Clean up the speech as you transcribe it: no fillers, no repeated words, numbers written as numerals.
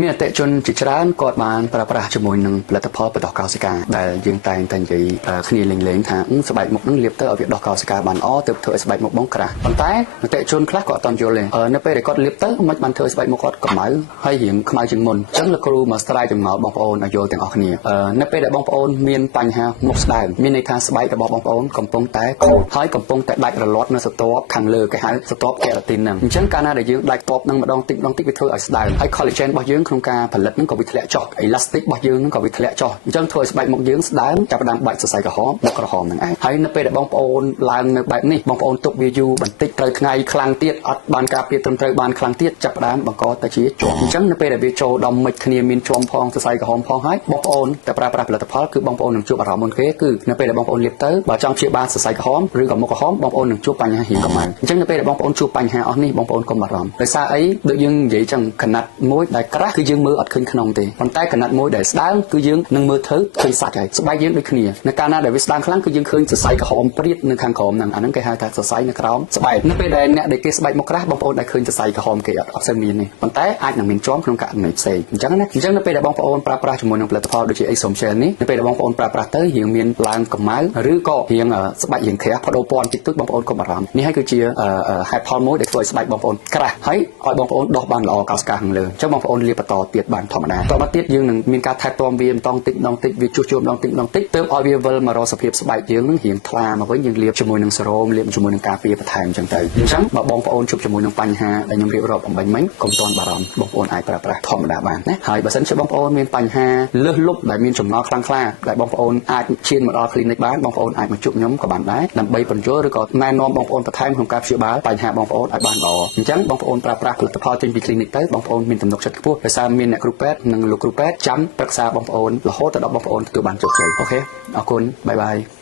មានអតិជនជាច្រើនគាត់បានប្រើប្រាស់ជាមួយនឹងផលិតផលបដោះកោសិកាដែលយើងតែងតែនិយាយគ្នាលេងៗថាស្បែកមុខនឹងលាបទៅឲ្យវាដោះកោសិកាបានល្អទើបធ្វើឲ្យស្បែកមុខបងក្រាស់ប៉ុន្តែអតិជនខ្លះគាត់អត់ទាន់យល់ទេនៅពេលដែលគាត់លាបទៅមិនបានធ្វើឲ្យស្បែកមុខគាត់កម្ៅហើយរៀងខ្មៅជាងមុនអញ្ចឹងលោកគ្រូមកស្រាយចម្ងល់បងប្អូនឲ្យយល់ទាំងអស់គ្នានៅពេលដែលបងប្អូនមានបញ្ហាមុខស្ដើងមានន័យថាស្បែករបស់បងប្អូនកំពុងតែខូចហើយកំពុងតែដាច់រលាត់នៅស្រទាប់ខាងលើគេហៅស្រទាប់កេរ៉ាទីនហ្នឹងអញ្ចឹងកាលណាដែលយើងដាច់តបនឹងម្ដងតិចវាធ្វើឲ្យស្ដើងហើយ collagen របស់យើងក្នុងការផលិតហ្នឹងក៏វាធ្លាក់ចុះ elastic របស់យើងហ្នឹងក៏វាធ្លាក់ចុះអញ្ចឹងធ្វើឲ្យស្បែកមុខយើងស្ដើងចាប់ផ្ដើមបាច់សរសៃក្រហមមុខក្រហមហ្នឹងឯងហើយនៅពេលដែលបងប្អូនឡើងនៅបែបនេះបងប្អូនទុកវាយូរបន្តិចត្រូវថ្ងៃខ្លាំងទៀតអត់បានការពារត្រឹមត្រូវបានខ្លាំងទៀតចាប់ផ្ដើមបង្កទៅជាជាប់អញ្ចឹងនៅពេលដែលវាចូលដល់មិចគ្នាមានជាប់ផងសរសៃក្រហមផងហើយបងប្អូនតែប្រើប្រាស់ផលិតផលគឺបងប្អូននឹងជួបអារម្មណ៍មុនគេគឺនៅពេលដែលបងប្អូនលាបទៅបើចង់ព្យាបាលសរសៃក្រហមឬក៏មុខក្រហមបងប្អូននឹងជួបបញ្ហាហៀងកម្ៅអញ្ចឹងនៅពេលដែលបងប្អូនជួបបញ្ហាអស់នេះបងប្អូនកុំបារម្ភដោយសារអីដូចយើងនិយាយចឹងកណាត់មួយដែលក្រាស់គឺយើងមើលអត់ឃើញក្នុងទេប៉ុន្តែកណាត់មួយដែលស្ដើងគឺយើងនឹងមើលទៅឃើញសាច់ហើយស្បែកយើងដូចគ្នានៅកាលណាដែលវាស្ដើងខ្លាំងគឺយើងឃើញសរសៃក្រហមព្រាតនៅខាងក្រោមហ្នឹងអាហ្នឹងគេហៅថាសរសៃនៅក្រោមស្បែកនៅពេលដែលអ្នកដែលគេស្បែកមុខក្រាស់បងប្អូនដែលឃើញសរសៃក្រហមគេអត់សូវមានទេប៉ុន្តែអាចនឹងមានជាប់ក្នុងករណីផ្សេងអញ្ចឹងណាអញ្ចឹងនៅពេលដែលបងប្អូនប្រើប្រាស់ជាមួយនឹងផលិតផលដូចជា Exom Gel នេះនៅពេលដែលបងប្អូនប្រើប្រាស់ទៅរៀងមានឡើងកម្ៅឬក៏រៀងស្បែករៀងក្រាស់បដូរពណ៌តិចតួចបងប្អូនកុំបារម្ភនេះហើយគឺជាហេតុផលមួយដែលធ្វើឲ្យស្បែកបងប្អូនក្រាស់ហើយឲ្យបងប្អូនដោះបានល្អកោសិកាខាងលើអញ្ចឹងបងប្អូនលាបបន្តទៀតបានធម្មតាតមកទៀតយើងនឹងមានការថែទាំវាម្ដងតិចវាជួសជុលម្ដងតិចទើបឲ្យវាវិលមករកសភាពស្បែកយើងនឹងរៀងថ្លាមកវិញយើងលាបជាមួយនឹងសេរ៉ូមលាបជាមួយនឹងការពារបន្ថែមអញ្ចឹងទៅអញ្ចឹងបើបងប្អូនជួបជាមួយនឹងបញ្ហាដែលខ្ញុំរៀបរាប់អំបញ្ញមិញកុំទាន់បារម្ភបងប្អូនអាចប្រើប្រាស់ធម្មតាបានណាហើយបើសិនជាបងប្អូនមានបញ្ហាលើសលប់ដែលមានចម្ងល់ខ្លាំងក្លាដែលបងប្អូនអាចឈានមកដល់ clinic បានបងប្អូនអាចមកជួបខ្ញុំក៏បានដែរដើម្បីបញ្យល់ឬក៏ណែនាំបងប្អូនបន្ថែមក្នុងការព្យាបាលបញ្ហាបងប្អូនឲ្យបានល្អអញ្ចឹងបងប្អូនប្រើប្រាស់ផលិតផលចេញពី clinic ទៅបងប្អូនមានទំនុកចិត្តខ្ពស់ដោយសារមានអ្នកគ្រូពេទ្យនិងលោកគ្រូពេទ្យចាំប្រឹក្សាបងប្អូនរហូតដល់បងប្អូនទទួលបានជោគជ័យអូខេអរគុណបាយបាយ